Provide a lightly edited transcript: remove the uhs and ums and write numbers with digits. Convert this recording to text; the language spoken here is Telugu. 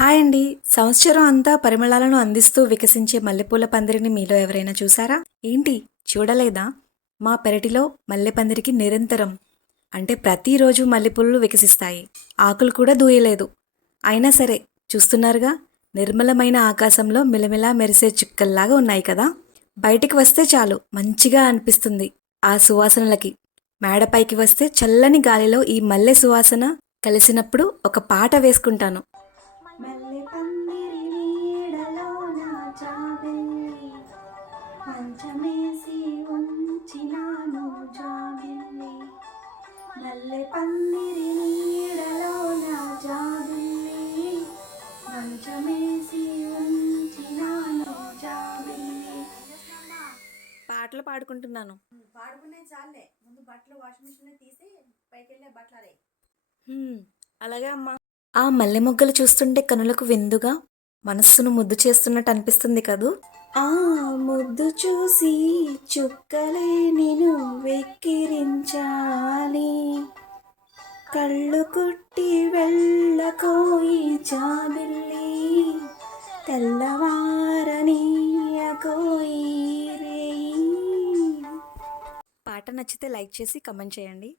హాయ్ అండి. సంవత్సరం అంతా పరిమళాలను అందిస్తూ వికసించే మల్లెపూల పందిరిని మీలో ఎవరైనా చూసారా? ఏంటి చూడలేదా? మా పెరటిలో మల్లె పందిరికి నిరంతరం అంటే ప్రతిరోజు మల్లెపూలు వికసిస్తాయి. ఆకులు కూడా దూయలేదు. అయినా సరే చూస్తున్నారుగా, నిర్మలమైన ఆకాశంలో మిలమిలా మెరిసే చుక్కల్లాగా ఉన్నాయి కదా! బయటికి వస్తే చాలు మంచిగా అనిపిస్తుంది ఆ సువాసనలకి. మేడపైకి వస్తే చల్లని గాలిలో ఈ మల్లె సువాసన కలిసినప్పుడు ఒక పాట వేసుకుంటాను. మల్లె పందిరి నీడలోన జాబిల్లి మంచమేసి ఉంచినాను జాబిల్లి మల్లె పందిరి నీడలోన జాబిల్లి మంచమేసి ఉంచినాను జాబిల్లి. పాటలు పాడుకుంటున్నాను. పాడుకునే చాలే, ముందు బట్టలు వాషింగ్ మిషన్ తీసి పైకెళ్ళే బట్టలు. అలాగే అమ్మా. ఆ మల్లె మొగ్గలు చూస్తుంటే కనులకు విందుగా, మనస్సును ముద్దు చేస్తున్నట్టు అనిపిస్తుంది కదూ! ఆ ముద్దు చూసి చుక్కలే నిన్ను వెక్కిరించాలి, కళ్ళు కుట్టి వెళ్ళకోయి జాబిల్లి, తెల్లవారనీయకోయి రేయి. పాట నచ్చితే లైక్ చేసి కమెంట్ చేయండి.